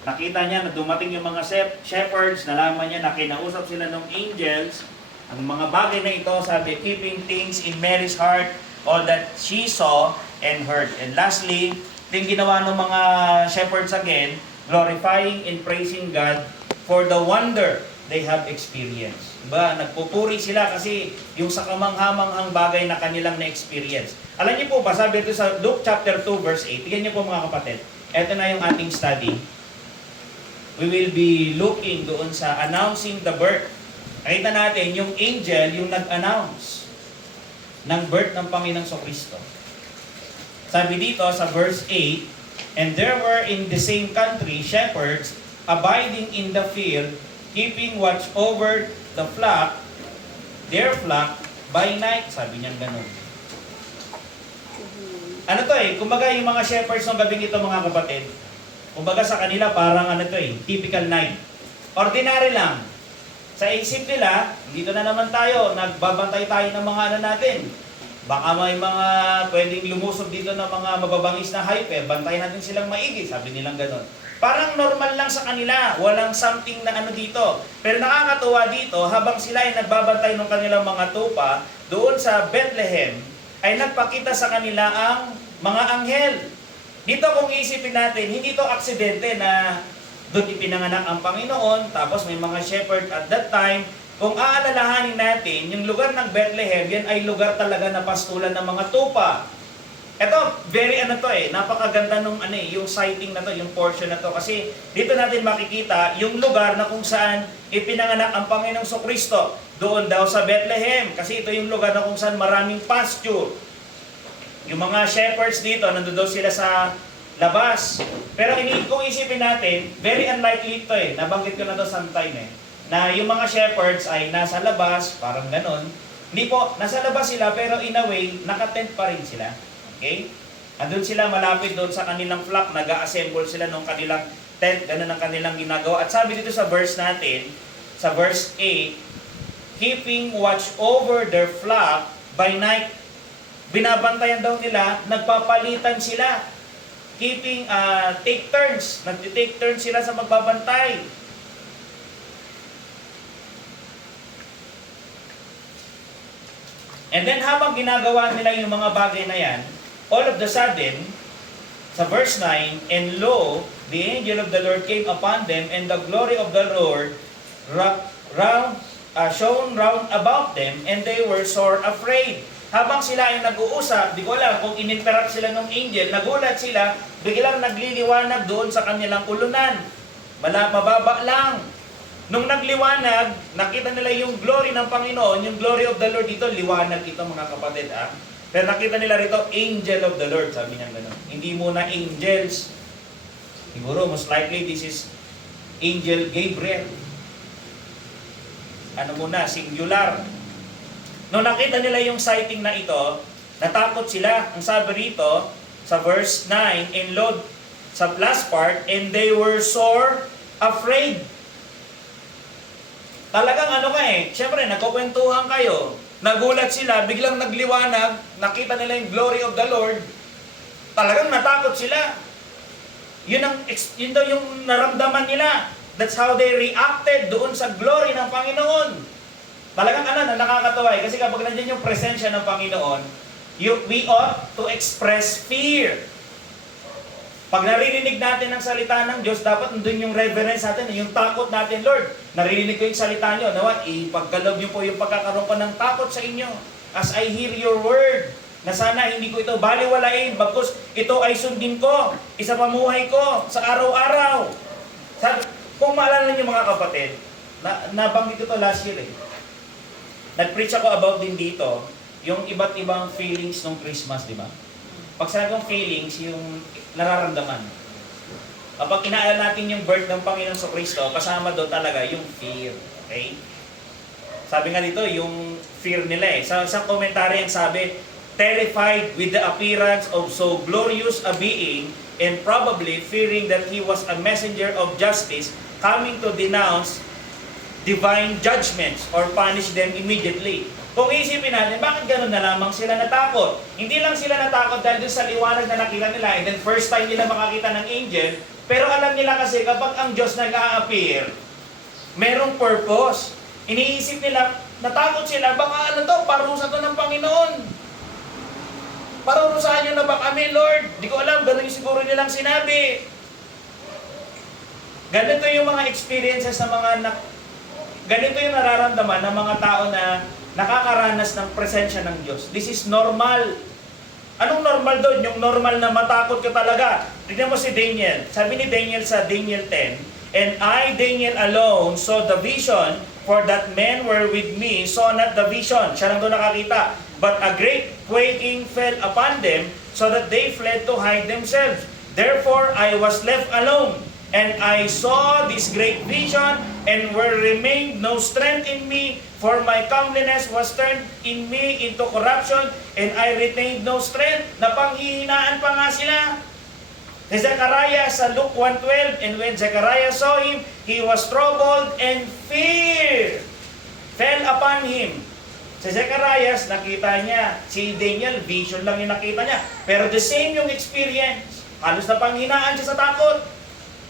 Nakita niya na dumating yung mga shepherds, nalaman niya na kinausap sila ng angels. Ang mga bagay na ito, sabi, keeping things in Mary's heart, all that she saw and heard. And lastly, ito yung ginawa ng mga shepherds again, glorifying and praising God for the wonder they have experienced. Diba? Nagpupuri sila kasi yung sa kamanghamanghang bagay na kanilang na-experience. Alam niyo po ba, sabi ito sa Luke chapter 2 verse 8, tignan niyo po mga kapatid, ito na yung ating study. We will be looking doon sa announcing the birth. Nakita natin, yung angel, yung nag-announce ng birth ng Panginoong Kristo. Sabi dito sa verse 8, and there were in the same country shepherds abiding in the field, keeping watch over the flock, their flock by night. Sabi niya ganun. Ano to kumbaga yung mga shepherds ng gabing ito mga kapatid, kumbaga sa kanila parang ano to typical night. Ordinary lang. Sa isip nila, dito na naman tayo, nagbabantay tayo ng mga ano natin. Baka may mga pwedeng lumusob dito ng mga mababangis na hype, bantayan natin silang maigi, sabi nilang gano'n. Parang normal lang sa kanila, walang something na ano dito. Pero nakakatuwa dito, habang sila ay nagbabantay ng kanilang mga tupa, doon sa Bethlehem, ay nagpakita sa kanila ang mga anghel. Dito kung iisipin natin, hindi to aksidente na doon ipinanganak ang Panginoon, tapos may mga shepherd at that time. Kung aalalahanin natin, yung lugar ng Bethlehem, yan ay lugar talaga na pastulan ng mga tupa. Ito, very napakaganda nung yung sighting na to, yung portion na to. Kasi dito natin makikita yung lugar na kung saan ipinanganak ang Panginoong Kristo. Doon daw sa Bethlehem. Kasi ito yung lugar na kung saan maraming pasture. Yung mga shepherds dito, nandun daw sila sa labas. Pero kung isipin natin, very unlikely ito nabanggit ko na to sometime na yung mga shepherds ay nasa labas, parang ganon. Hindi po, nasa labas sila pero in a way, nakatent pa rin sila. Okay? Andun sila malapit doon sa kanilang flock, nag-assemble sila ng kanilang tent, ganon ang kanilang ginagawa. At sabi dito sa verse natin, sa verse 8, keeping watch over their flock by night. Binabantayan daw nila, nagpapalitan sila. Keeping, take turns. Nagtitake turns sila sa magbabantay. And then habang ginagawa nila yung mga bagay na yan, all of the sudden, sa verse 9, and lo, the angel of the Lord came upon them, and the glory of the Lord shone round about them, and they were sore afraid. Habang sila ay nag-uusap, di ko alam kung in-interrupt sila ng angel, nagulat sila, biglang nagliliwanag doon sa kanilang ulunan. Mababa lang. Nung nagliwanag, nakita nila yung glory ng Panginoon, yung glory of the Lord dito, liwanag ito mga kapatid. Pero nakita nila rito, angel of the Lord, sabi niya gano'n. Hindi muna angels. Siguro, most likely, this is Angel Gabriel. Ano muna, singular. Nung nakita nila yung sighting na ito, natakot sila. Ang sabi rito, sa verse 9, and lo, sa last part, and they were sore afraid. Talagang syempre, nagkukwentuhan kayo. Nagulat sila, biglang nagliwanag, nakita nila yung glory of the Lord. Talagang natakot sila. Yun daw yung naramdaman nila. That's how they reacted doon sa glory ng Panginoon. Talagang nakakatawa kasi kapag nandiyan yung presensya ng Panginoon, we ought to express fear. Pag naririnig natin ang salita ng Diyos, dapat nandun yung reverence natin, yung takot natin, Lord. Naririnig ko yung salita nyo, nawa, ipagkaloob nyo po yung pagkakaroon ko ng takot sa inyo. As I hear your word, na sana hindi ko ito baliwalain, bagkus ito ay sundin ko, isa pamuhay ko sa araw-araw. Kung maalala niyo mga kapatid, nabanggit ko to last year Nag-preach ako about din dito, yung iba't ibang feelings ng Christmas, di ba? Pag sinabing feelings, yung nararamdaman. Kapag inaalala natin yung birth ng Panginoon sa Kristo, kasama doon talaga yung fear. Okay? Sabi nga dito, yung fear nila Sa isang komentaryo yung sabi, terrified with the appearance of so glorious a being and probably fearing that he was a messenger of justice coming to denounce divine judgments or punish them immediately. Kung isipin natin, bakit gano'n na lamang sila natakot? Hindi lang sila natakot dahil sa liwanag na nakita nila and then first time nila makakita ng angel, Pero alam nila kasi kapag ang Diyos nag-a-appear, merong purpose. Iniisip nila, natakot sila, baka ano to, parusa to ng Panginoon. Parurusahan nyo na ba kami, Lord? Di ko alam, ganun yung siguro nilang sinabi. Ganito yung mga experiences ng ganito yung nararamdaman ng mga tao na nakakaranas ng presensya ng Diyos. This is normal. Anong normal doon? Yung normal na matakot ka talaga. Tignan mo si Daniel. Sabi ni Daniel sa Daniel 10, "And I, Daniel alone, saw the vision, for that men were with me, saw not the vision." Siya lang doon nakakita. "But a great quaking fell upon them, so that they fled to hide themselves. Therefore I was left alone. And I saw this great vision, and there remained no strength in me, for my comeliness was turned in me into corruption, and I retained no strength." Napanghihinaan pa nga sila. Si Zechariah sa Luke 1:12, "And when Zechariah saw him, he was troubled, and fear fell upon him." Si Zechariah, nakita niya. Si Daniel, vision lang yung nakita niya. Pero the same yung experience. Halos napanghinaan siya sa takot.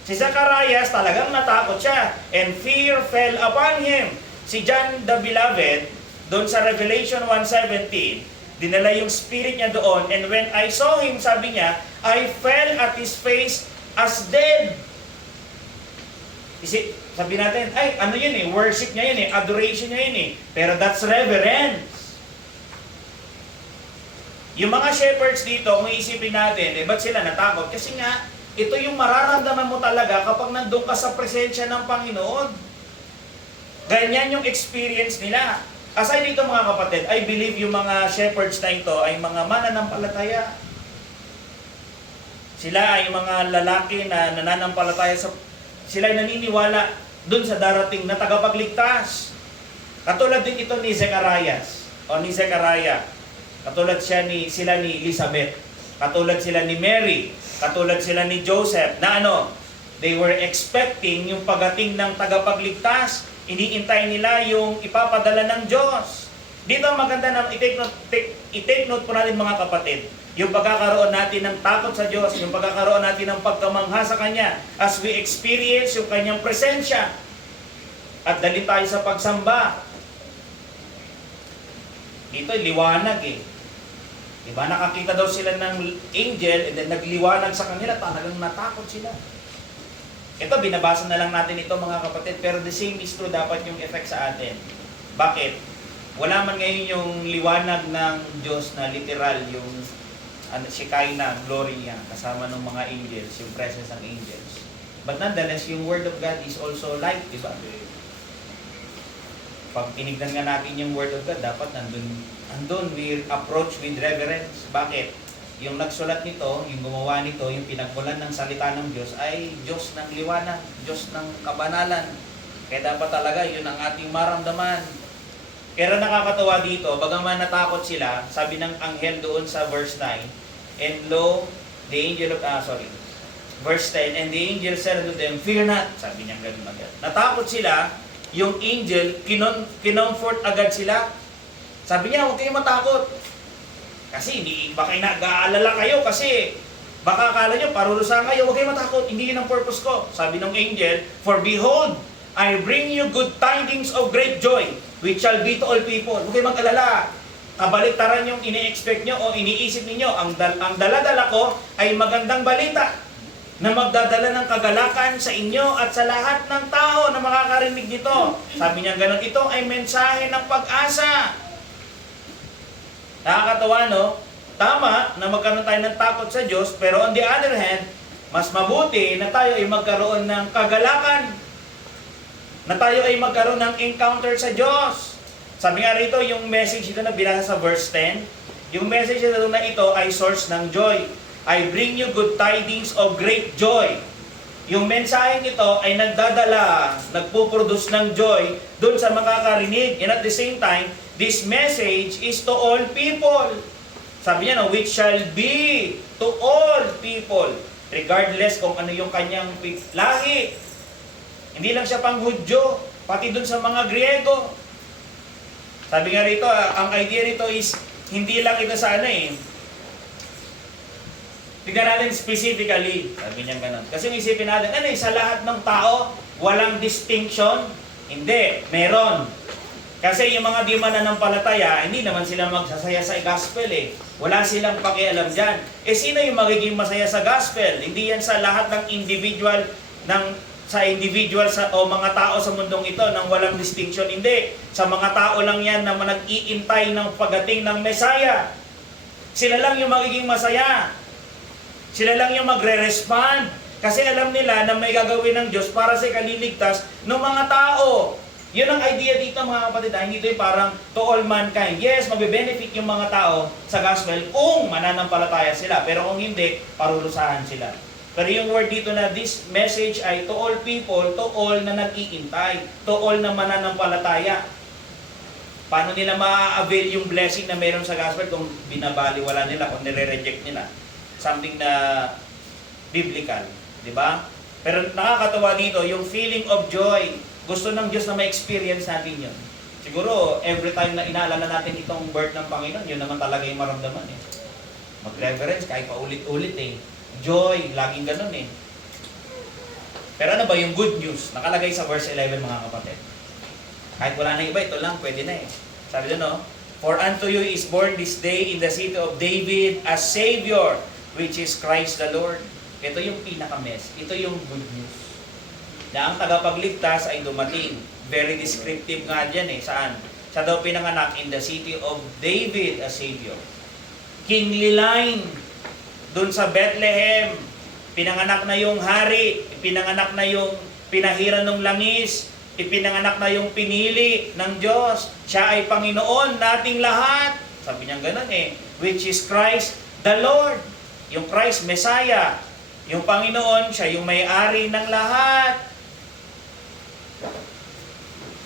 Si Zacharias, talagang natakot siya. "And fear fell upon him." Si John the Beloved, doon sa Revelation 1:17, dinala yung spirit niya doon. "And when I saw him," sabi niya, "I fell at his face as dead." Kasi, sabi natin, ay, ano yun eh, worship niya yun eh, adoration niya yun eh. Pero that's reverence. Yung mga shepherds dito, kung iisipin natin, ba't sila natakot? Kasi nga, ito yung mararamdaman mo talaga kapag nandun ka sa presensya ng Panginoon. Ganyan yung experience nila. Aside dito mga kapatid, I believe yung mga shepherds na ito ay mga mananampalataya. Sila ay mga lalaki na nananampalataya sila ay naniniwala dun sa darating na tagapagligtas. Katulad din ito ni Zecharias o ni Zechariah. Katulad sila ni Elizabeth. Katulad sila ni Mary. Katulad sila ni Joseph na they were expecting yung pagating ng tagapagligtas. Iniintay nila yung ipapadala ng Diyos. Dito maganda na i-take note po natin mga kapatid. Yung pagkakaroon natin ng takot sa Diyos, yung pagkakaroon natin ng pagkamangha sa Kanya as we experience yung Kanyang presensya. At dali tayo sa pagsamba. Dito liwanag eh. Diba, nakakita daw sila ng angel and then nagliwanag sa kanila, talagang natakot sila. Ito, binabasa na lang natin ito mga kapatid, pero the same is true dapat yung effect sa atin. Bakit? Wala man ngayon yung liwanag ng Diyos na literal, yung Shekinah, glory niya, kasama ng mga angels, yung presence ng angels. But nonetheless, yung Word of God is also light, di ba? Pag tinignan nga natin yung Word of God, dapat nandun we approach with reverence. Bakit? Yung nagsulat nito, yung gumawa nito, yung pinagmulan ng salita ng Diyos ay Diyos ng liwanag, Diyos ng kabanalan. Kaya dapat talaga yun ang ating maramdaman. Pero nakakatawa dito, bagaman natakot sila, sabi ng anghel doon sa verse 9, "And lo, the angel of, verse 10, "And the angel said unto them, Fear not." Sabi niya ganun agad. Natakot sila, yung angel, kinomfort agad sila. Sabi niya, huwag kayong matakot. Kasi baka nag-aalala kayo kasi baka akala nyo, parurusahan kayo, huwag kayong matakot. Hindi yun ang purpose ko. Sabi ng angel, "For behold, I bring you good tidings of great joy, which shall be to all people." Huwag kayong mag-alala. Kabaliktaran yung ini-expect nyo o iniisip ninyo. Ang dala-dala ko ay magandang balita na magdadala ng kagalakan sa inyo at sa lahat ng tao na makakarinig nito. Sabi niya ganun, ito ay mensahe ng pag-asa. Nakakatawa, no? Tama na magkaroon tayo ng takot sa Diyos, pero on the other hand, mas mabuti na tayo ay magkaroon ng kagalakan. Na tayo ay magkaroon ng encounter sa Diyos. Sabi nga rito, yung message ito na binasa sa verse 10, yung message na ito ay source ng joy. "I bring you good tidings of great joy." Yung mensahe nito ay nagdadala, nagpuproduce ng joy doon sa makakarinig. And at the same time, this message is to all people. Sabi niya, which shall be to all people, regardless kung ano yung kanyang lahi. Hindi lang siya pang Hudyo, pati doon sa mga Griego. Sabi nga rito, ang idea rito is, hindi lang ito sa Tignan natin specifically. Sabi niya ganun. Kasi isipin natin, ano sa lahat ng tao, walang distinction? Hindi, meron. Kasi yung mga di mananampalataya, hindi naman sila magsasaya sa gospel eh. Wala silang pakialam dyan. Eh sino yung magiging masaya sa gospel? Hindi yan sa lahat ng individual o mga tao sa mundong ito nang walang distinction. Hindi. Sa mga tao lang yan na nag-iintay ng pagdating ng Messiah. Sila lang yung magiging masaya. Sila lang yung magre-respond. Kasi alam nila na may gagawin ng Diyos para sa kaliligtas ng mga tao. Yun ang idea dito mga kapatid. Hindi ito yung parang to all mankind. Yes, magbe-benefit yung mga tao sa gospel kung mananampalataya sila. Pero kung hindi, parulusahan sila. Pero yung word dito na this message ay to all people, to all na nag-iintay, to all na mananampalataya. Paano nila ma-avail yung blessing na meron sa gospel kung binabaliwala nila, kung nire-reject nila? Something na biblical, di ba? Pero nakakatawa dito, yung feeling of joy. Gusto ng Diyos na ma-experience natin yun. Siguro, every time na inaalala natin itong birth ng Panginoon, yun naman talaga yung maramdaman eh. Mag-reverence, kahit paulit-ulit eh. Joy, laging ganun eh. Pero ano ba yung good news? Nakalagay sa verse 11 mga kapatid. Kahit wala na iba, ito lang, pwede na eh. Sabi doon, no? For unto you is born this day in the city of David a Savior, which is Christ the Lord. Ito yung pinaka-mess. Ito yung good news. Na ang tagapagligtas ay dumating. Very descriptive nga dyan eh. Saan? Siya daw pinanganak in the city of David a Savior. Kingly line. Doon sa Bethlehem. Pinanganak na yung hari. Pinanganak na yung pinahiran ng langis. Ipinanganak na yung pinili ng Diyos. Siya ay Panginoon nating lahat. Sabi niya ganun eh. Which is Christ the Lord. Yung Christ, Messiah. Yung Panginoon, siya yung may-ari ng lahat.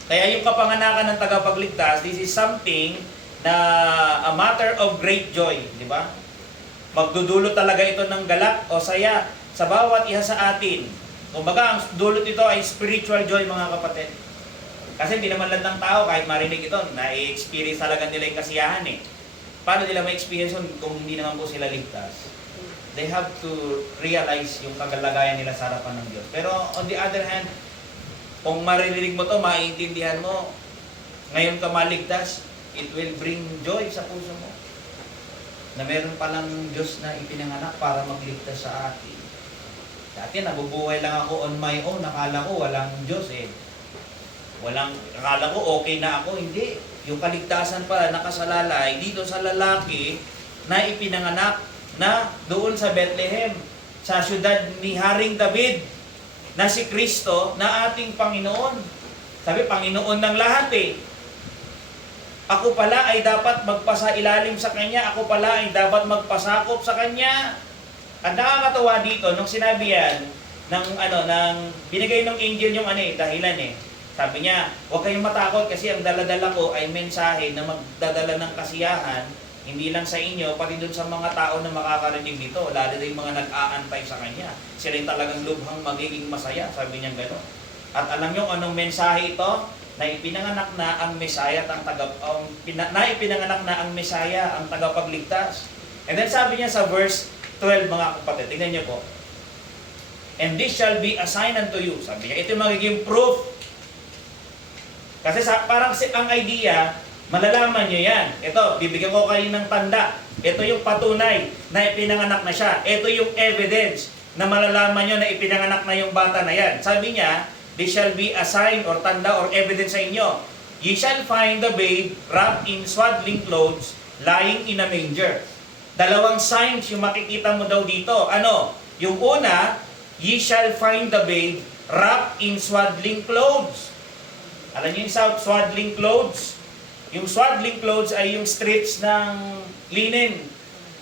Kaya yung kapanganakan ng tagapagligtas, this is something na a matter of great joy, di ba? Magdudulot talaga ito ng galak o saya sa bawat isa sa atin. Kumbaga, ang dulot ito ay spiritual joy mga kapatid. Kasi hindi naman lang ng tao, kahit marinig ito, na-experience talaga nila yung kasiyahan eh. Paano nila ma-experience yun kung hindi naman po sila ligtas? They have to realize yung kagalagayan nila sa harapan ng Diyos. Pero on the other hand, kung maririnig mo to, maiintindihan mo, ngayon ka maligtas, it will bring joy sa puso mo. Na meron palang Diyos na ipinanganak para magligtas sa atin. Dati nabubuhay lang ako on my own, nakala ko walang Diyos eh. Akala ko okay na ako, hindi. Yung kaligtasan pala nakasalalay dito sa lalaki na ipinanganak na doon sa Bethlehem, sa syudad ni Haring David, na si Kristo na ating Panginoon. Sabi, Panginoon ng lahat eh. Ako pala ay dapat magpasailalim sa Kanya. Ako pala ay dapat magpasakop sa Kanya. At nakakatawa dito, nung sinabi yan, binigay ng angel yung dahilan eh. Sabi niya, huwag kayong matakot kasi ang daladala ko ay mensahe na magdadala ng kasiyahan, hindi lang sa inyo, pati doon sa mga tao na makakarinig dito, lalo na yung mga nag-aantay sa Kanya. Sila yung talagang lubhang magiging masaya, sabi niya gano'n. At alam niyo anong mensahe ito? Na ipinanganak na ang Messiah, ang Messiah, ang tagapagligtas. And then sabi niya sa verse 12 mga kapatid, tingnan niyo po. And this shall be a sign unto you. Sabi niya, ito yung magiging proof. Kasi parang ang idea, malalaman nyo yan. Ito, bibigyan ko kayo ng tanda. Ito yung patunay na ipinanganak na siya. Ito yung evidence na malalaman nyo na ipinanganak na yung bata na yan. Sabi niya, this shall be a sign or tanda or evidence sa inyo. Ye shall find the babe wrapped in swaddling clothes, lying in a manger. Dalawang signs yung makikita mo daw dito. Ano? Yung una, ye shall find the babe wrapped in swaddling clothes. Alam niyo yung swaddling clothes? Yung swaddling clothes ay yung strips ng linen.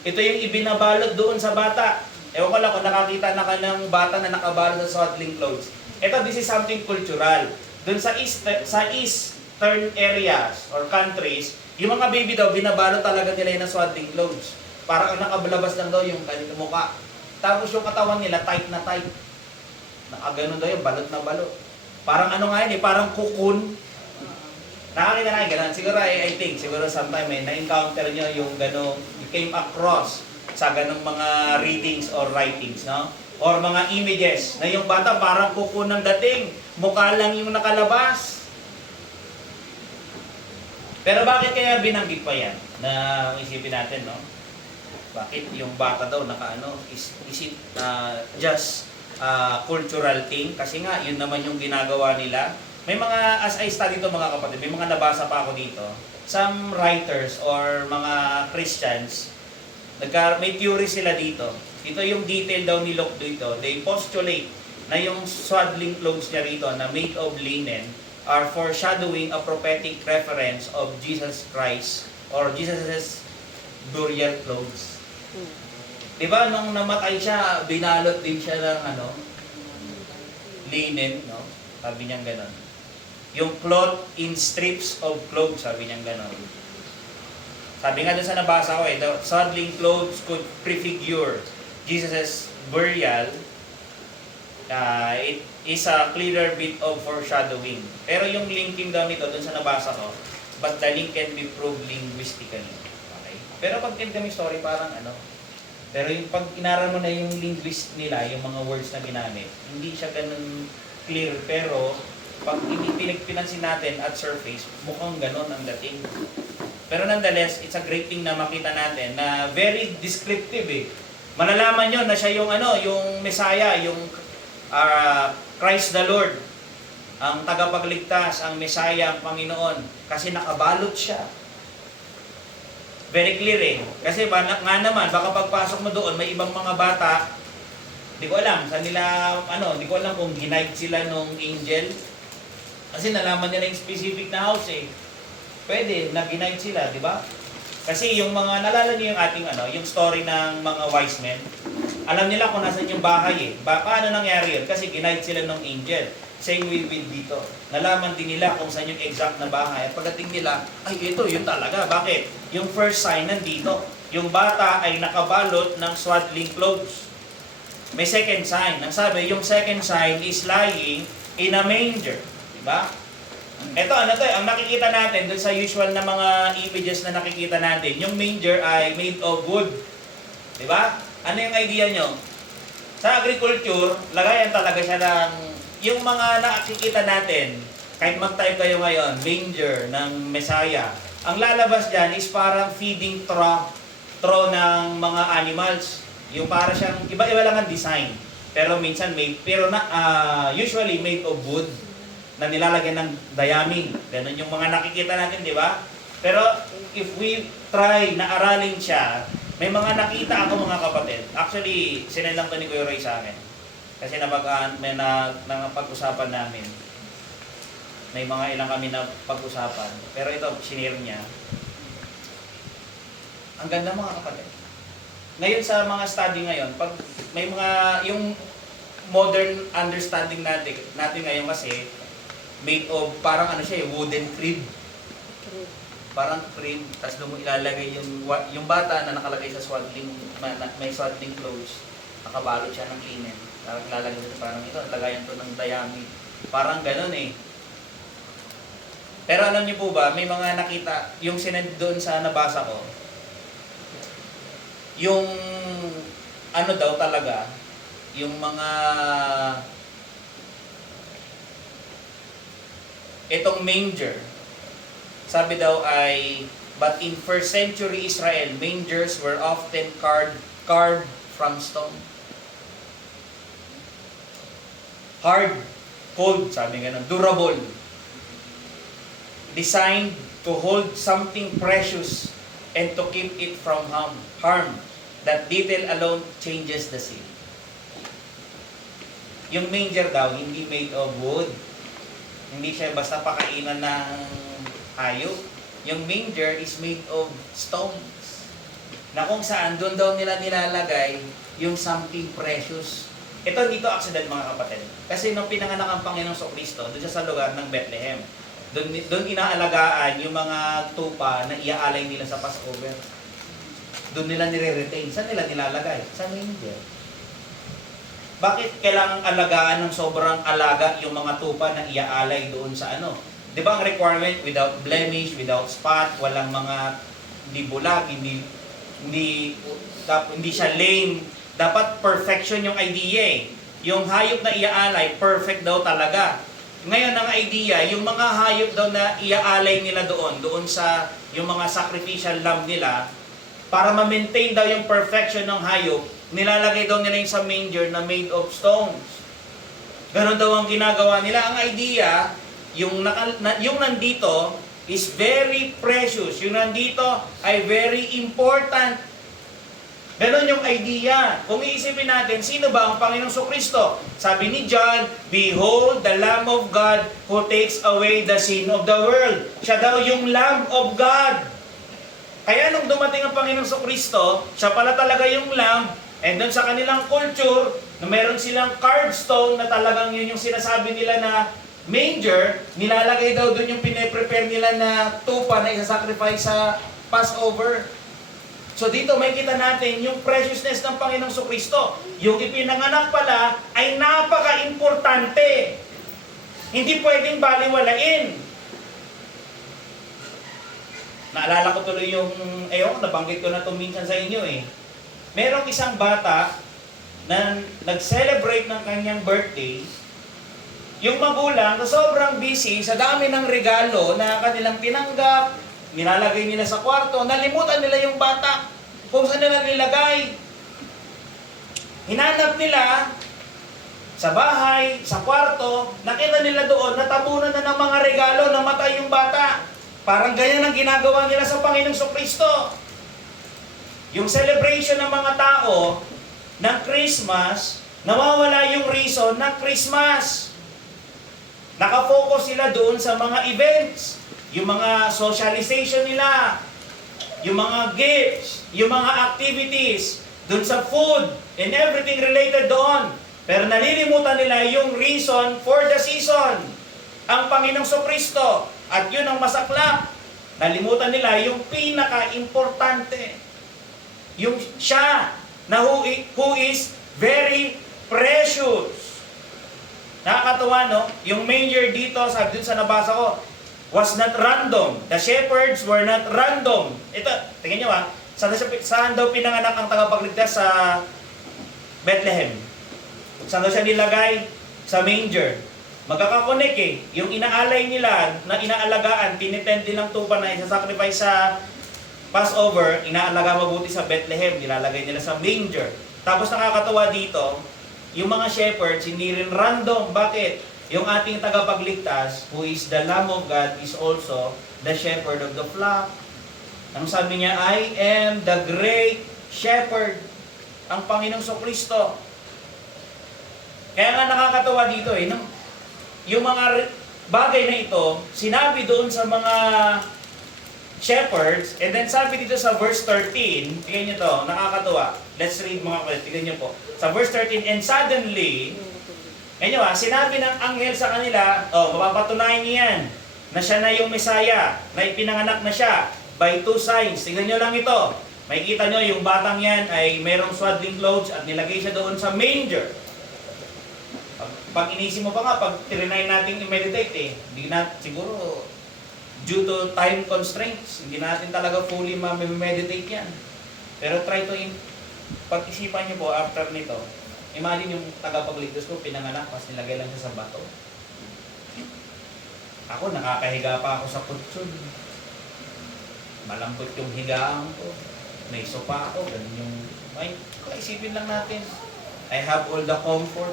Ito yung ibinabalot doon sa bata. Ewan ko lang kung nakakita na ka ng bata na nakabalot sa swaddling clothes. Ito, this is something cultural. Doon sa eastern areas or countries, yung mga baby daw, binabalot talaga nila yung swaddling clothes. Parang nakabalabas lang daw yung kanilang mukha. Tapos yung katawan nila, tight na tight. Nakaganon daw yung balot na balot. Parang ano nga yun parang cocoon. Nakakita na ganun. Siguro I think, siguro sometime na-encounter nyo yung gano'ng, you came across sa ganung mga readings or writings, no? Or mga images na yung bata parang kuko ng dating, mukha lang yung nakalabas. Pero bakit kaya binanggit pa yan? Na isipin natin, no? Bakit yung bata daw nakaano, is it just cultural thing? Kasi nga, yun naman yung ginagawa nila. May mga, as I study to mga kapatid, may mga nabasa pa ako dito. Some writers or mga Christians, may theory sila dito. Ito yung detail daw ni Luke dito. They postulate na yung swaddling clothes niya rito na made of linen are foreshadowing a prophetic reference of Jesus Christ or Jesus' burial clothes. Diba, nung namatay siya, binalot din siya ng linen, no? Sabi niya gano'n. Yung cloth in strips of clothes, sabi niya gano'n. Sabi nga dun sa nabasa ko the swaddling clothes could prefigure Jesus' burial. It is a clearer bit of foreshadowing. Pero yung linking daw nito dun sa nabasa ko, but the link can be proved linguistically. Okay? Pero pag kami story, parang pero yung pag inaral mo na yung linguist nila, yung mga words na ginamit, hindi siya ganun clear. Pero pag pinagpinansin natin at surface, mukhang ganun ang dating. Pero nonetheless, it's a great thing na makita natin na very descriptive eh. Malalaman nyo na siya yung yung Messiah, yung Christ the Lord, ang tagapagligtas, ang Messiah, ang Panginoon, kasi nakabalot siya. Very clear eh. Kasi nga naman, baka pagpasok mo doon, may ibang mga bata, di ko alam, sa nila, di ko alam kung ginight sila nung angel. Kasi nalaman nila yung specific na house eh. Pwede, na ginight sila, di ba? Kasi yung mga, nalala niyo yung ating, yung story ng mga wise men, alam nila kung nasan yung bahay eh. Paano nangyari yun? Kasi ginight sila ng angel. Same with dito. Nalaman din nila kung saan yung exact na bahay. At pagdating nila, ay ito, yun talaga. Bakit? Yung first sign nandito. Yung bata ay nakabalot ng swaddling clothes. May second sign. Ang sabi, yung second sign is lying in a manger. Diba? Ito, ang nakikita natin dun sa usual na mga images na nakikita natin, yung manger ay made of wood. Diba? Ano yung idea nyo? Sa agriculture, lagayan talaga siya ng yung mga nakikita natin, kahit mag-type kayo ngayon, manger ng Messiah, ang lalabas dyan is parang feeding trough ng mga animals. Yung para siyang, iba-iba lang ang design. Pero minsan usually made of wood na nilalagyan ng dayami. Ganun yung mga nakikita natin, di ba? Pero if we try na aralin siya, may mga nakita ako mga kapatid. Actually, sinend lang to ni Kuya Roy sa akin. Kasi may pag-usapan namin. May mga ilang kami na pag-usapan. Pero ito, sinare niya. Ang ganda mga kapatid. Ngayon sa mga study ngayon, pag may mga, yung modern understanding natin ngayon kasi, made of, parang siya wooden crib. Parang crib, tapos doon mo ilalagay yung bata na nakalagay sa swaddling, may swaddling clothes, nakabalot siya ng linen. Lalagay ito parang ito, lagayan to ng dayami. Parang ganun eh. Pero alam niyo po ba, may mga nakita, yung sinend doon sa nabasa ko, yung daw talaga, yung mga itong manger, sabi daw ay, but in first century Israel, mangers were often carved from stone. Hard, cold, sabi nga durable. Designed to hold something precious and to keep it from harm. That detail alone changes the scene. Yung manger daw, hindi made of wood. Hindi siya basta pakainan ng hayop. Yung manger is made of stones. Na kung saan, doon daw nila nilalagay yung something precious. Ito dito accident mga kapatid. Kasi nung pinanganak ang Panginoong Kristo, doon siya sa lugar ng Bethlehem. Doon inaalagaan yung mga tupa na iaalay nila sa Passover. Doon nila nire-retain. Saan nila nilalagay? Sa manger. Bakit kailangang alagaan ng sobrang alaga yung mga tupa na iaalay doon sa Di ba ang requirement, without blemish, without spot, walang mga hindi bulag, hindi hindi siya lame. Dapat perfection yung idea eh. Yung hayop na iaalay, perfect daw talaga. Ngayon ang idea, yung mga hayop daw na iaalay nila doon sa yung mga sacrificial lamb nila, para ma-maintain daw yung perfection ng hayop, nilalagay daw nila yung sa manger na made of stones. Ganon daw ang ginagawa nila. Ang idea, yung nandito is very precious. Yung nandito ay very important. Ganon yung idea. Kung iisipin natin, sino ba ang Panginoong Kristo? Sabi ni John, "Behold, the Lamb of God who takes away the sin of the world." Siya daw yung Lamb of God. Kaya nung dumating ang Panginoong Kristo, siya pala talaga yung Lamb, and doon sa kanilang culture, na meron silang carved stone na talagang yun yung sinasabi nila na manger, nilalagay daw doon yung pine-prepare nila na tupa na isa-sacrifice sa Passover. So dito may kita natin yung preciousness ng Panginoong Kristo. Yung ipinanganak pala ay napaka-importante. Hindi pwedeng baliwalain. Naalala ko tuloy yung, nabanggit ko na ito minsan sa inyo eh. Merong isang bata na nag-celebrate ng kanyang birthday. Yung magulang na sobrang busy sa dami ng regalo na kanilang tinanggap, nilalagay nila sa kwarto, nalimutan nila yung bata kung saan nila nilagay. Hinanap nila sa bahay, sa kwarto, nakita nila doon, natabunan na ng mga regalo, namatay yung bata. Parang ganyan ang ginagawa nila sa Panginoong Kristo. Yung celebration ng mga tao ng Christmas, nawawala yung reason ng Christmas. Nakafocus sila doon sa mga events, yung mga socialization nila, yung mga gifts, yung mga activities, doon sa food, and everything related doon. Pero nalilimutan nila yung reason for the season, ang Panginoong Kristo. At yun ang masaklap. Nalimutan nila yung pinaka-importante. Yung siya na who is very precious. Nakakatuwa, no? Yung manger dito, sabi dun sa nabasa ko, was not random. The shepherds were not random. Ito, tingnan nyo saan daw pinanganak ang tagapagligtas sa Bethlehem? Saan daw siya nilagay? Sa manger. Magkakakonek eh. Yung inaalay nila, na inaalagaan, tinitend din ng tupa na isa-sacrifice sa Passover, inaalaga mabuti sa Bethlehem, nilalagay nila sa manger. Tapos nakakatawa dito, yung mga shepherds, hindi rin random. Bakit? Yung ating tagapagligtas, who is the Lamb of God, is also the shepherd of the flock. Ang sabi niya, I am the great shepherd. Ang Panginoong Kristo. Kaya nga nakakatawa dito eh, no? Yung mga bagay na ito, sinabi doon sa mga shepherds, and then sabi dito sa verse 13, tingnan nyo to, nakakatawa. Let's read mga kapatid, tingnan nyo po. Sa verse 13, and suddenly, sinabi ng anghel sa kanila, mapapatunayan niyo yan, na siya na yung Messiah, na ipinanganak na siya, by two signs. Tingnan nyo lang ito. Makikita nyo, yung batang yan ay merong swaddling clothes at nilagay siya doon sa manger. Pag inisip mo pa nga, pag trinay natin i-meditate hindi na, siguro, due to time constraints, hindi natin talaga fully ma-meditate yan. Pero try to, pag-isipan nyo po after nito, imagine yung tagapagligtas ko, pinanganak, pas nilagay lang siya sa bato. Ako, nakakahiga pa ako sa kutsyon. Malambot yung higaan ko. May sopa ako, ganun yung, isipin lang natin. I have all the comfort.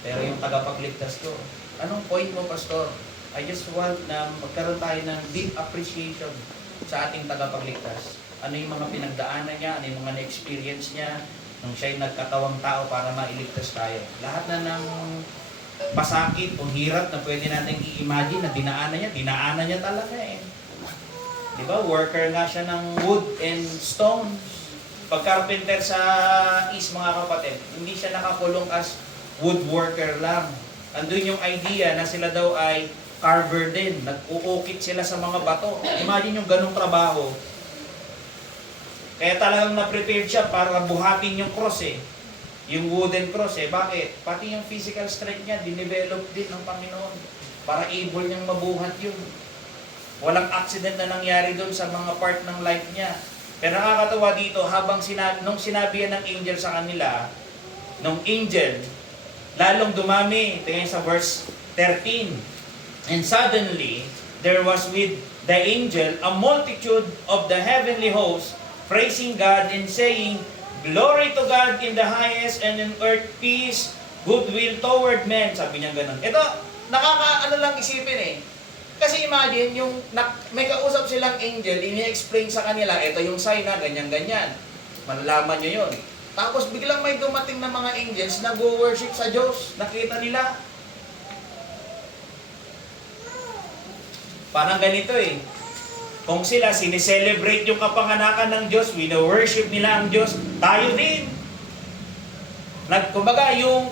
Pero yung tagapagligtas ko, anong point mo, Pastor? I just want na magkaroon tayo ng deep appreciation sa ating tagapagligtas. Ano yung mga pinagdaanan niya, ano yung mga na-experience niya, nung siya'y nagkatawang tao para mailigtas tayo. Lahat na ng pasakit o hirap na pwede natin i-imagine na dinaanan niya talaga eh. Di ba? Worker nga siya ng wood and stones. Pag carpenter sa East, mga kapatid, hindi siya nakakulong as woodworker lang. Andun yung idea na sila daw ay carver din. Nag-uukit sila sa mga bato. Imagine yung ganong trabaho. Kaya talagang na-prepared siya para buhatin yung cross eh. Yung wooden cross eh. Bakit? Pati yung physical strength niya, dinevelop din ng Panginoon. Para able niyang mabuhat yun. Walang accident na nangyari doon sa mga part ng life niya. Pero nakakatawa dito, nung sinabi yan ng angel sa kanila, nung angel, lalong dumami. Tingnan sa verse 13. And suddenly, there was with the angel a multitude of the heavenly hosts, praising God and saying, Glory to God in the highest, and in earth peace, goodwill toward men. Sabi niya ganun. Ito, nakakaano lang isipin eh. Kasi imagine, may kausap silang angel, ini-explain sa kanila, ito yung sign na, ganyan-ganyan. Malalaman nyo yun. Tapos biglang may dumating na mga angels na go-worship sa Diyos. Nakita nila. Parang ganito eh. Kung sila sineselebrate yung kapanganakan ng Diyos, wino-worship nila ang Diyos, tayo din. Kumbaga, yung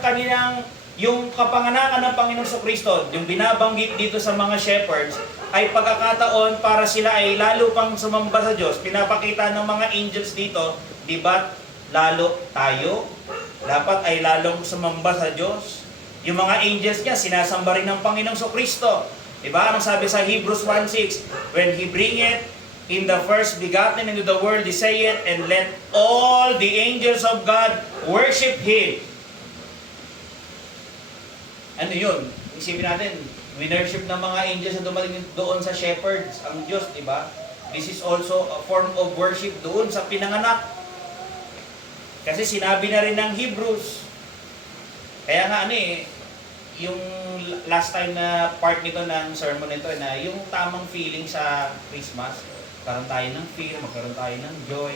kapanganakan ng Panginoon Kristo, yung binabanggit dito sa mga shepherds, ay pagkakataon para sila ay lalo pang sumamba sa Diyos. Pinapakita ng mga angels dito, di ba, lalo tayo, dapat ay lalong sumamba sa Diyos. Yung mga angels niya, sinasamba rin ng Panginoong Kristo. Diba? Anong sabi sa Hebrews 1:6? When He bringeth in the first begotten into the world, He saith, and let all the angels of God worship Him. Ano yun? Isipin natin, winworship ng mga angels na dumating doon sa shepherds, ang Diyos, diba? This is also a form of worship doon sa pinanganak. Kasi sinabi na rin ng Hebrews. Kaya nga yung last time na part nito ng sermon nito na yung tamang feeling sa Christmas, magkaroon tayo ng fear, magkaroon tayo ng joy,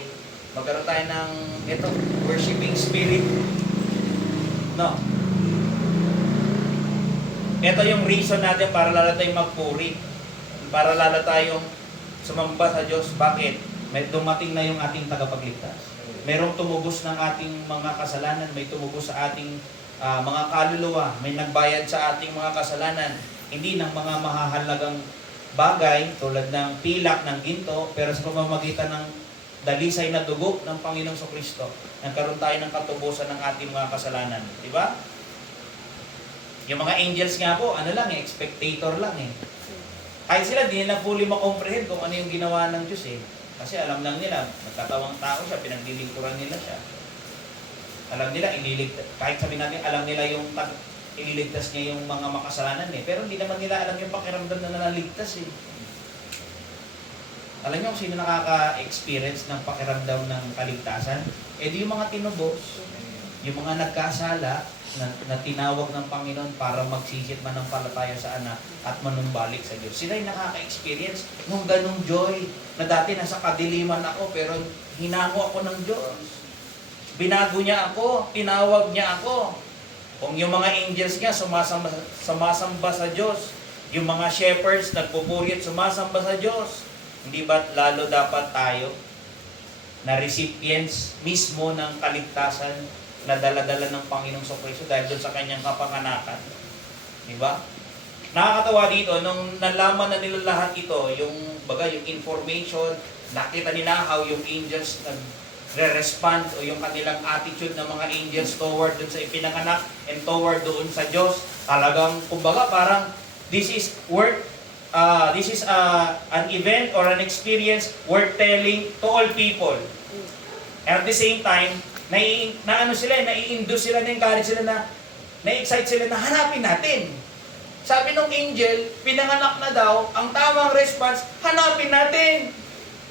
magkaroon tayo ng worshiping spirit. No. Ito yung reason natin para lalo tayong magpuri, para lalo tayong sumamba sa Diyos. Bakit? May dumating na yung ating tagapagligtas. Merong tumubos ng ating mga kasalanan, may tumubos sa ating mga kaluluwa, may nagbayad sa ating mga kasalanan, hindi ng mga mahahalagang bagay tulad ng pilak ng ginto, pero sa pamamagitan ng dalisay na dugo ng Panginoong Kristo, nagkaroon tayo ng katubusan ng ating mga kasalanan. Di ba? Yung mga angels nga po, spectator lang eh. Kahit sila, di nila fully makomprehend kung ano yung ginawa ng Diyos eh. Kasi alam lang nila, nagkatawang tao siya, pinaglilingkuran nila siya. Alam nila, kahit sabihin natin, alam nila yung ililigtas niya yung mga makasalanan eh. Pero hindi naman nila alam yung pakiramdam na naligtas eh. Alam niyo kung sino nakaka-experience ng pakiramdam ng kaligtasan? Eh di yung mga tinubos, yung mga nagkasala, na tinawag ng Panginoon para magsisit manampalataya sa anak at manumbalik sa Diyos. Sila yung nakaka-experience ng ganong joy na dati nasa kadiliman ako pero hinango ako ng Diyos. Binago niya ako, tinawag niya ako. Kung yung mga angels niya sumasamba sa Diyos, yung mga shepherds nagpupuri at sumasamba sa Diyos, hindi ba lalo dapat tayo na recipients mismo ng kaligtasan na dala-dala ng Panginoong Kristo dahil doon sa kanyang kapanganakan? Di ba? Nakakatawa dito, nung nalaman na nila lahat ito, yung information, nakita nila how yung angels nagre-respond o yung kanilang attitude ng mga angels toward doon sa ipinanganak and toward doon sa Diyos. Talagang, kumbaga, parang this is an event or an experience worth telling to all people. At the same time, nai-induce sila, na-encourage sila na-excite sila na hanapin natin. Sabi ng angel, pinanganak na daw, ang tamang response, hanapin natin.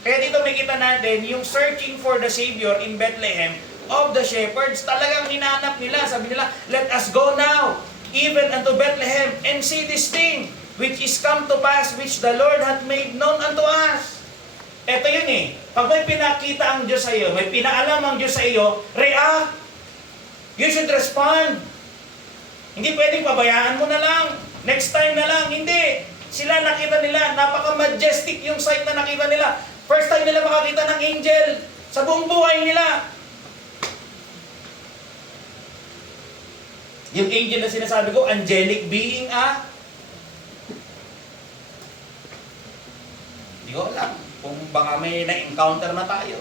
Kaya dito makita natin, yung searching for the Savior in Bethlehem of the shepherds, talagang hinanap nila. Sabi nila, let us go now, even unto Bethlehem, and see this thing, which is come to pass, which the Lord hath made known unto us. Ito yun eh. Pag may pinakita ang Diyos sa iyo, may pinaalam ang Diyos sa iyo, react. You should respond. Hindi pwedeng pabayaan mo na lang. Next time na lang. Hindi. Sila nakita nila, napaka-majestic yung sight na nakita nila. First time nila makakita ng angel sa buong buhay nila. Yung angel na sinasabi ko, angelic being Hindi ko alam kung baka may na-encounter na tayo.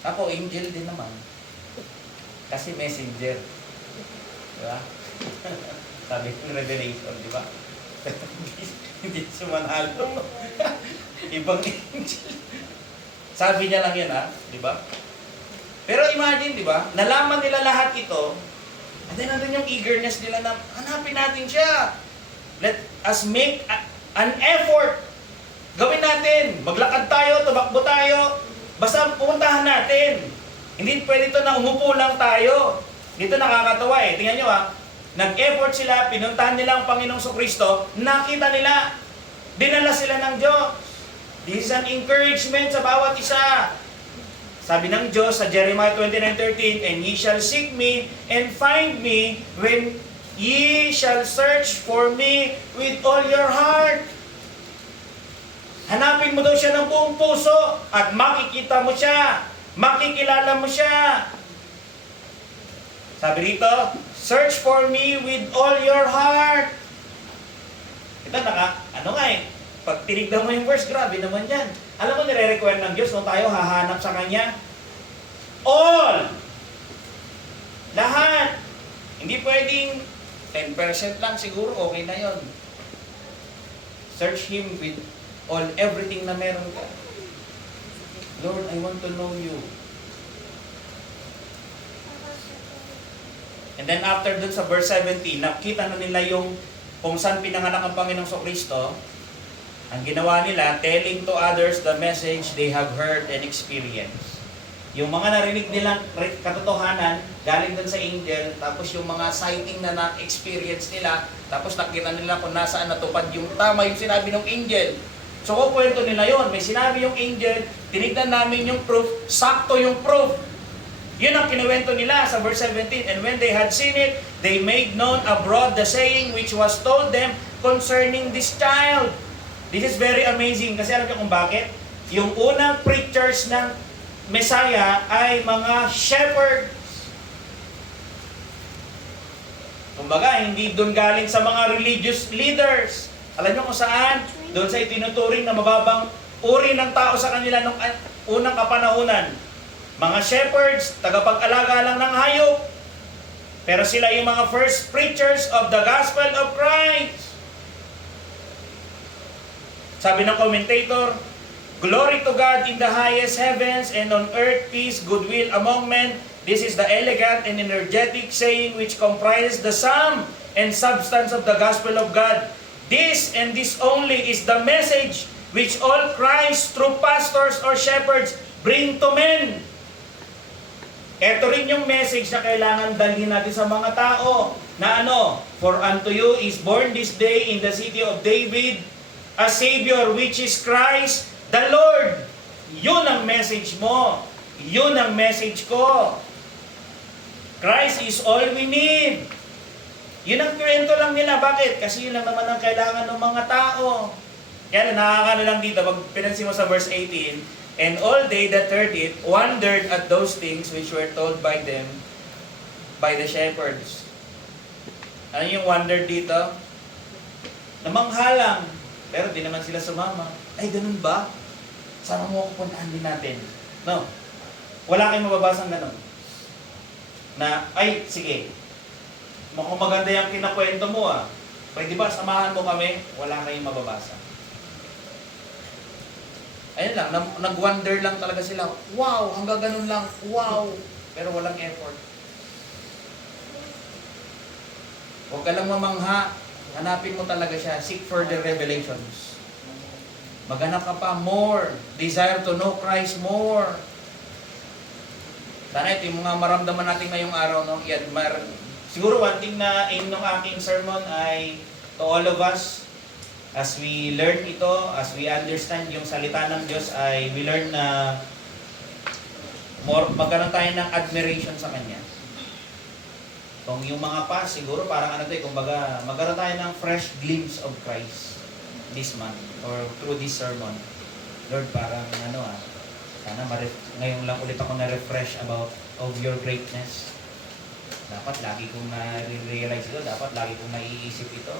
Ako, angel din naman. Kasi messenger. Diba? Sabi ng Revelation, di ba? Hindi siya manalo. Ibang angel. Sabi niya lang yan, di ba? Pero imagine, di ba? Nalaman nila lahat ito. And then nandun yung eagerness nila na hanapin natin siya. Let us make an effort. Gawin natin. Maglakad tayo, tumakbo tayo. Basta pumuntahan natin. Hindi pwede ito na umupo lang tayo. Dito nakakatawa Tingnan nyo nag-effort sila, pinuntahan nila ang Panginoong Kristo, nakita nila, dinala sila ng Diyos. This is an encouragement sa bawat isa. Sabi ng Diyos sa Jeremiah 29:13, "And ye shall seek me and find me when ye shall search for me with all your heart." Hanapin mo daw siya ng buong puso at makikita mo siya. Makikilala mo siya. Sabi rito, "Search for me with all your heart." Ito pag tinignan mo yung verse, grabe naman yan. Alam mo, nire-require ng Diyos nung tayo hahanap sa Kanya. All! Lahat! Hindi pwedeng 10% lang siguro, okay na yon. Search Him with everything na meron ka. Lord, I want to know You. And then after dun sa verse 17, nakita na nila yung kung saan pinanganak ang Panginoong Kristo. Ang ginawa nila, telling to others the message they have heard and experienced. Yung mga narinig nilang katotohanan, galing dun sa angel, tapos yung mga sighting na na-experience nila, tapos nakita nila kung nasaan natupad yung tama yung sinabi ng angel. So kukwento nila yon. May sinabi yung angel, tinignan namin yung proof, sakto yung proof. Yun ang kinuwento nila sa verse 17. "And when they had seen it, they made known abroad the saying which was told them concerning this child." This is very amazing. Kasi alam niyo kung bakit? Yung unang preachers ng Messiah ay mga shepherds. Kumbaga, hindi doon galing sa mga religious leaders. Alam niyo kung saan? Doon sa itinuturing na mababang uri ng tao sa kanila nung unang kapanahunan. Mga shepherds, tagapag-alaga lang ng hayop. Pero sila yung mga first preachers of the gospel of Christ. Sabi ng commentator, "Glory to God in the highest heavens, and on earth peace, goodwill among men. This is the elegant and energetic saying which comprises the sum and substance of the gospel of God. This and this only is the message which all Christ through pastors or shepherds bring to men." Ito rin yung message na kailangan dalhin natin sa mga tao. Na "For unto you is born this day in the city of David a Savior, which is Christ the Lord." Yun ang message mo. Yun ang message ko. Christ is all we need. Yun ang kwento lang nila. Bakit? Kasi yun lang naman ang kailangan ng mga tao. Kaya nakakano lang dito, pag pinansin mo sa verse 18, "And all they that heard it wondered at those things which were told by them by the shepherds." Ano yung wonder dito? Namanghalang. Pero di naman sila sumama. Ay, ganun ba? Sana mo pupuntahan din natin. No. Wala kayong mababasang ganun. Na, ay, sige. Mukhang maganda yung kinakwento mo Pwede ba, samahan mo kami? Wala kayong mababasa. Ayun lang, nag-wonder lang talaga sila. Wow, hanggang ganun lang. Wow. Pero walang effort. Huwag ka lang mamangha. Hanapin mo talaga siya. Seek for the revelations. Maghanap ka pa more. Desire to know Christ more. Sana ito yung mga maramdaman natin ngayong araw. Siguro one thing na aim ng aking sermon ay to all of us, as we learn ito, as we understand yung salita ng Diyos, ay we learn na magkaroon tayo ng admiration sa Kanya. Kung yung mga past, siguro parang kumbaga, magkaroon tayo ng fresh glimpse of Christ this month or through this sermon. Lord, parang sana ngayon lang ulit ako na-refresh of your greatness. Dapat lagi kong na-realize ito, dapat lagi kong naiisip ito.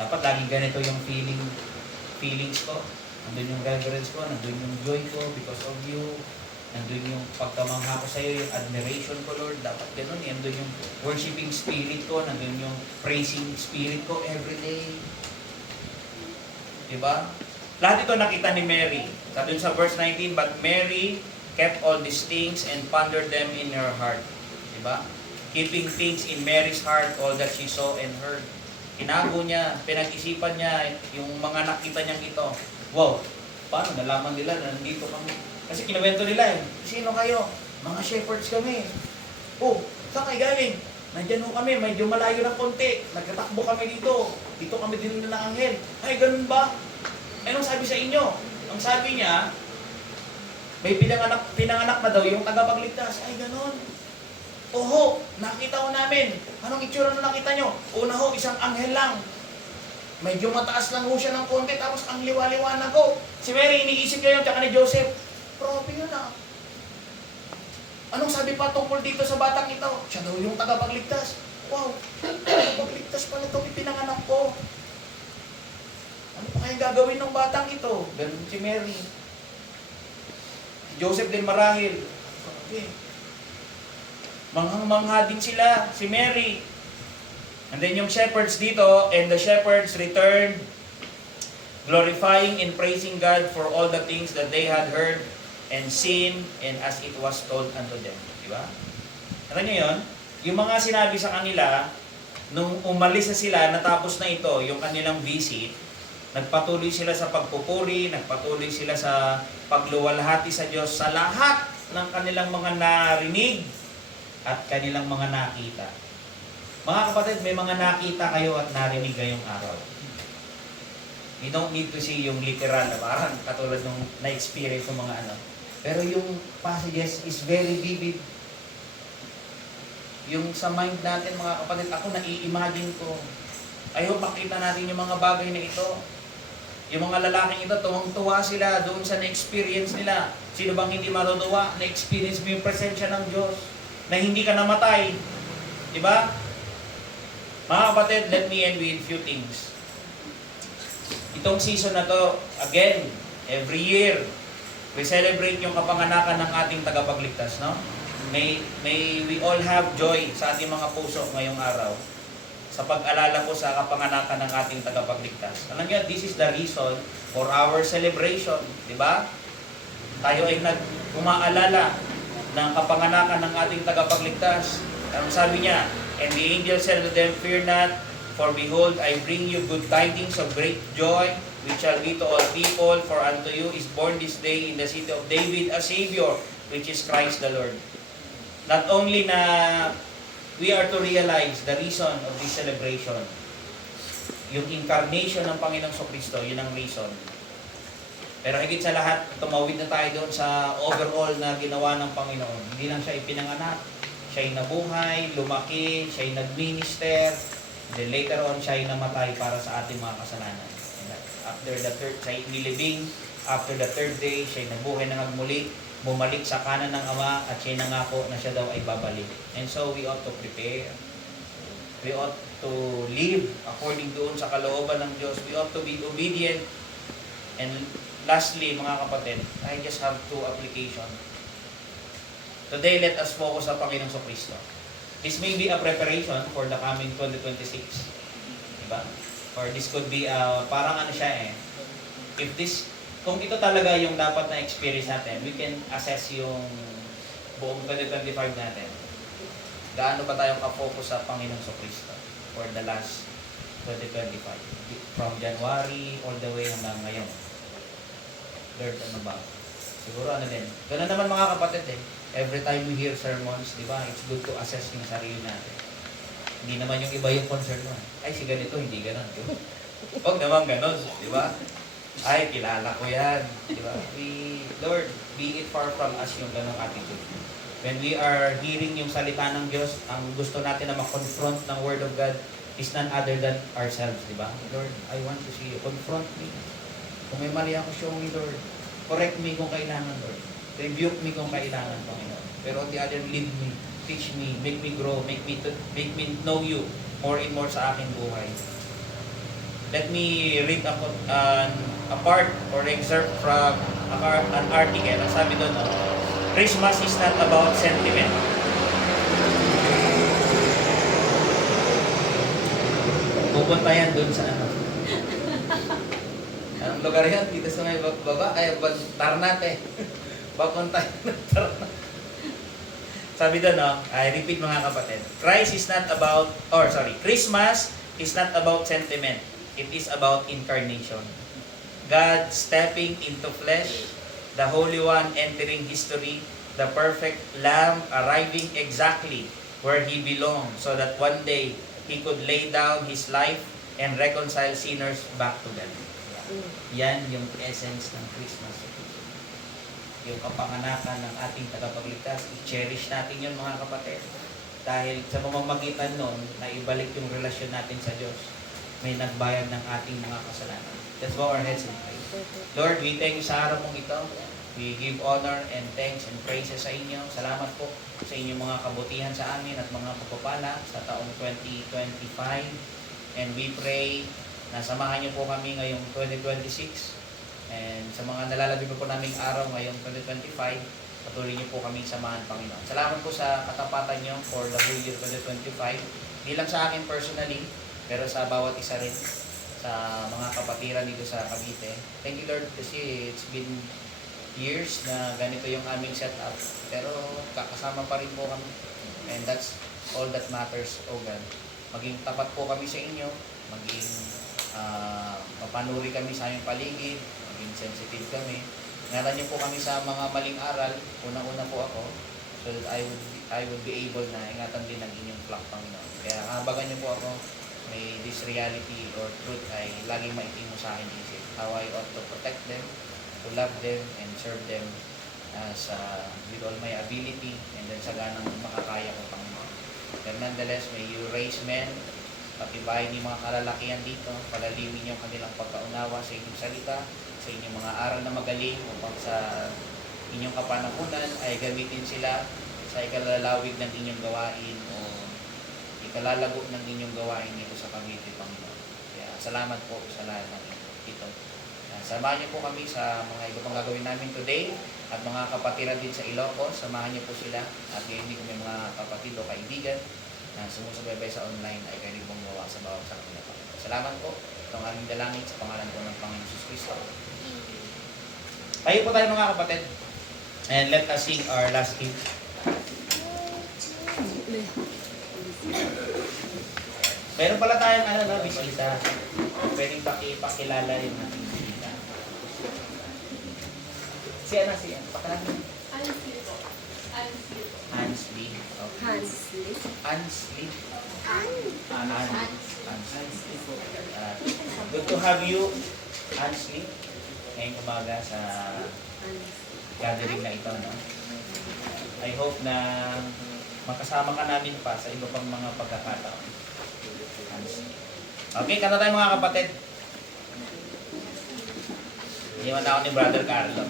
Dapat lagi ganito yung feelings ko. Nandun yung reverence ko, nandun yung joy ko because of you. Nandun yung pagkamangha ko sa iyo, yung admiration ko, Lord. Dapat ganun. Nandun yung worshiping spirit ko, nandun yung praising spirit ko every day. Diba? Lahat ito nakita ni Mary. Sabi sa verse 19, but Mary kept all these things and pondered them in her heart. Diba? Keeping things in Mary's heart, all that she saw and heard. Inago niya, pinag-isipan niya yung mga nakita niyang ito. Wow, paano nalaman nila na nandito kami? Kasi kinuwento nila sino kayo? Mga shepherds kami. Oh, saan kayo galing? Nandyan ho kami, medyo malayo ng konti. Nagkatakbo kami dito. Dito kami din ng anghel. Ay, ganun ba? Anong sabi sa inyo? Ang sabi niya, may pinanganak na daw yung tagapagligtas. Ay, ganun. Oho, nakita ko namin. Anong itsura na nakita nyo? Una ho, isang anghel lang. Medyo mataas lang ho siya ng konti, tapos ang liwa-liwanag ko. Si Mary, iniisip niya yun, tsaka ni Joseph. Probe yun ah. Anong sabi pa tungkol dito sa batang ito? Siya daw yung tagapagligtas. Wow, tagapagligtas pala itong ipinanganak ko. Ano pa kayang gagawin ng batang ito? Ganun si Mary. Si Joseph din marahil. Okay. Manghang-mangha din sila, si Mary. And then yung shepherds dito, and the shepherds returned, glorifying and praising God for all the things that they had heard and seen, and as it was told unto them. Diba? Alam niyo yun? Yung mga sinabi sa kanila, nung umalis na sila, natapos na ito, yung kanilang visit, nagpatuloy sila sa pagpupuri, nagpatuloy sila sa pagluwalhati sa Diyos sa lahat ng kanilang mga narinig at kanilang mga nakita. Mga kapatid, may mga nakita kayo at narinig ngayong araw. You don't need to see yung literal, parang katulad nung na-experience ng mga ano. Pero yung passages is very vivid. Yung sa mind natin, mga kapatid, ako nai-imagine ko. I hope makita natin yung mga bagay na ito. Yung mga lalaking ito, tuwang-tuwa sila doon sa na-experience nila. Sino bang hindi matutuwa? Na-experience mo yung presensya ng Diyos. Na hindi ka namatay. Diba? Mga kapatid, let me end with few things. Itong season na to, again, every year, we celebrate yung kapanganakan ng ating tagapagligtas, no? May we all have joy sa ating mga puso ngayong araw sa pag-alala ko sa kapanganakan ng ating tagapagligtas. Alam niyo, this is the reason for our celebration, di ba? Tayo ay umaalala ng kapanganakan ng ating tagapagligtas. Ang sabi niya, and the angel said to them, fear not, for behold, I bring you good tidings of great joy, which shall be to all people, for unto you is born this day in the city of David a Savior, which is Christ the Lord. Not only na we are to realize the reason of this celebration, yung incarnation ng Panginoong Kristo, yun ang reason. Pero higit sa lahat, tumawid na tayo doon sa overall na ginawa ng Panginoon. Hindi lang siya ipinanganak, siya ay nabuhay, lumaki, siya ay nagminister, then later on, siya ay namatay para sa ating mga kasalanan. And after the third, siya ay nilibing, after the third day, siya ay nabuhay na nagmuli, bumalik sa kanan ng Ama, at siya nangako na siya daw ay babalik. And so, we ought to prepare. We ought to live according doon sa kalooban ng Diyos. We ought to be obedient. And lastly, mga kapatid, I just have two application. Today, let us focus sa Panginoong Kristo. This may be a preparation for the coming 2026. Diba? Or this could be, parang ano siya kung ito talaga yung dapat na experience natin, we can assess yung buong 2025 natin. Gaano ba tayong ka-focus sa Panginoong Kristo for the last 2025? From January all the way hanggang ngayon. Lord, ano ba? Siguro ano din. Ganun naman mga kapatid Every time we hear sermons, di ba, it's good to assess yung sarili natin. Hindi naman yung iba yung concern mo. Ay, si ganito, hindi ganun. Huwag naman ganun, di ba? Ay, kilala ko yan. Di ba? Lord, be it far from us yung ganong attitude. When we are hearing yung salita ng Diyos, ang gusto natin na ma-confront ng Word of God is none other than ourselves, di ba? Lord, I want to see you. Confront me. Kung may mali ako, show me, Lord. Correct me kung kailangan, Lord. Rebuke me kung kailangan, Panginoon. Pero on the other, lead me, teach me, make me grow, make me know you more and more sa aking buhay. Let me read a part or excerpt from an article. Ang sabi doon, Christmas is not about sentiment. Pupunta yan doon sa lugar yan, dito sa may baba, kaya Tarnate. Papunta yun ng Tarnate. Sabi doon, no? I repeat mga kapatid. Christmas is not about sentiment. It is about incarnation. God stepping into flesh, the Holy One entering history, the perfect Lamb arriving exactly where He belonged so that one day He could lay down His life and reconcile sinners back to God. Yan yung essence ng Christmas. Yung kapanganakan ng ating tagapagligtas, i-cherish natin yun mga kapatid. Dahil sa pamamagitan nun, na ibalik yung relasyon natin sa Diyos, may nagbayad ng ating mga kasalanan. Let's bow our heads and pray. Lord, we thank you sa araw mong ito. We give honor and thanks and praises sa inyo. Salamat po sa inyong mga kabutihan sa amin at mga pagpapala sa taong 2025. And we pray na samahan niyo po kami ngayong 2026. And sa mga nalalagay po naming araw ngayong 2025, patuloy niyo po kami samahan, Panginoon. Salamat po sa katapatan niyo for the whole year 2025. Hindi lang sa akin personally, pero sa bawat isa rin sa mga kapatiran dito sa Cavite. Thank you, Lord, kasi it's been years na ganito yung aming setup. Pero kakasama pa rin po kami. And that's all that matters, O God. Maging tapat po kami sa inyo. Maging mapanuri kami sa aming paligid. Maging sensitive kami. Ingatan niyo po kami sa mga maling aral. Unang-una po ako. So that I would be able na ingatan din ang inyong flock, Panginoon. Kaya habagan niyo po ako. May this reality or truth ay laging maitim mo sa akin isip. How I ought to protect them, to love them, and serve them as with all my ability and then sa ganang makakaya ko, Panginoon. But nonetheless, may you raise men, patibayin niyo mga kalalakihan dito, palalimin niyo ang kanilang pagkaunawa sa inyong salita, sa inyong mga aral na magaling upang sa inyong kapanahunan ay gamitin sila sa ikalalawig ng inyong gawain o ikalalago ng inyong gawain dito sa Cavite, Panginoon. Kaya salamat po sa lahat ng ito. Samahan niyo po kami sa mga iba pang gagawin namin today at mga kapatiran din sa Ilocos, samahan niyo po sila at ngayon din may mga kapatid o kaibigan na sumusubaybay sa online ay kayo pong gawa sa bawat sa kanila, Panginoon. Salamat po. Itong aming dalangin sa pangalan po ng Panginoon Jesus Cristo. Tayo po tayo mga kapatid and let us sing our last hymn. Meron pala tayong bisita. Pwedeng pakilala rin natin bisita. Si pakilala mo? Hansly. Okay. Hansly. Good to have you, Hansly. Ngayong umaga sa gathering na ito. No? I hope na makasama ka namin pa sa iba pang mga pagkakataon. Okay, kanta tayo mga kapatid. Iwan ako ni Brother Carlo.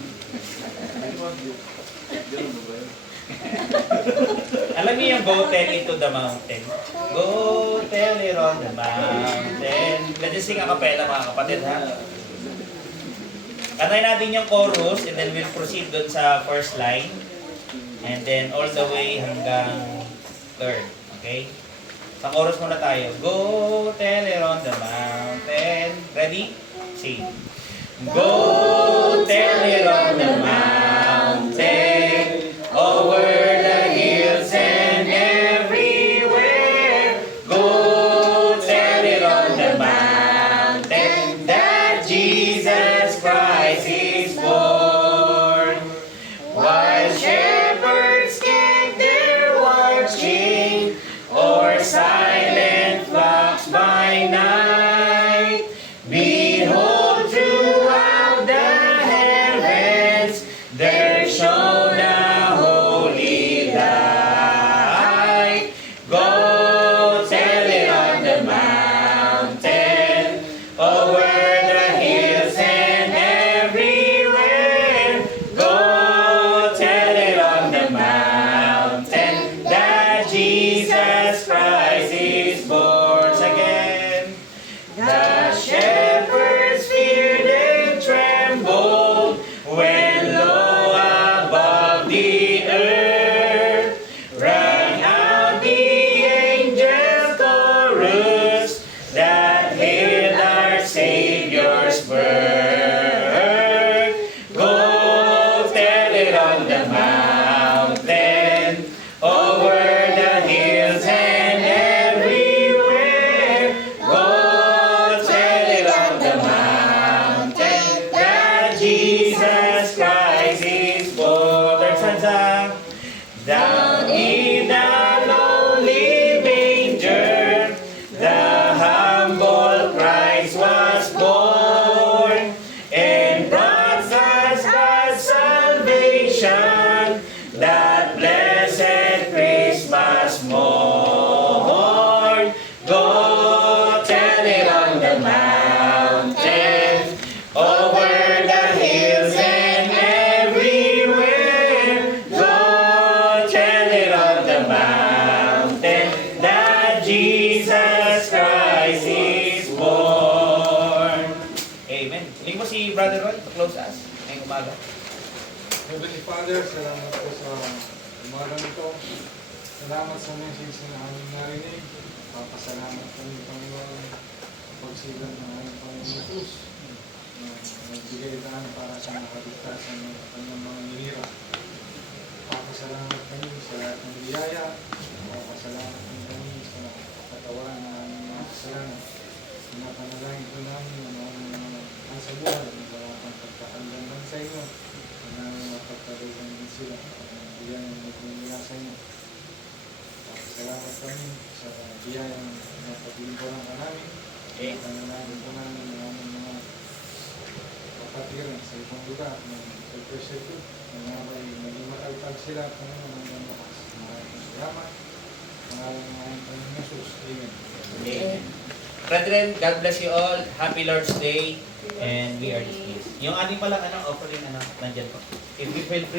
Alam niyo yung go tell it to the mountain. Go tell it on the mountain. Let's sing a cappella mga kapatid, ha? Kantayin natin yung chorus and then we'll proceed dun sa first line. And then all the way hanggang third. Okay? Sa chorus muna tayo. Go tell it on the mountain. Ready? Sing. Go tell it on the mountain. Over the hills and everywhere. Go tell it on the mountain that Jesus Christ is born. While shepherds stand there watching, or silent flocks by night, behold throughout the heavens born. Go tell it on the mountain, over the hills and everywhere. Go tell it on the mountain that Jesus Christ is born. Amen. Hiling mo si Brother Roy to close us ngayong umaga. Heavenly Father, salamat po sa umagang ito. Salamat sa message na aming narinig. Papasalamat kami, Panginoon, sa pagsilang ng aming Panginoon Jesus na nagbigay daan para sa nakaligtasan ng kanyang mga ninira. Papasalamat kami sa lahat ng biyaya. Papasalamat kami sa katawaran ng aming mga kasalanan. Pinapanalangin ko namin ang aming mga nasa buhay na wala kang pagkakalangan sa inyo. Na mapagkaroon din sila ang biyayang nagmumula sa inyo. Salamat kami sa biyayang napaglimpuran ka namin. Panalangin ko namin ang aming mga kapatiran sa ibang lugar na pag-persecute na nga may maging makalpag sila at ng lakas. Maraming salamat. Maraming Panginoon Jesus. Amen. Amen. Brethren, God bless you all. Happy Lord's Day. And we are dismissed. Yung ating palang offering, nandyan po. If we feel free.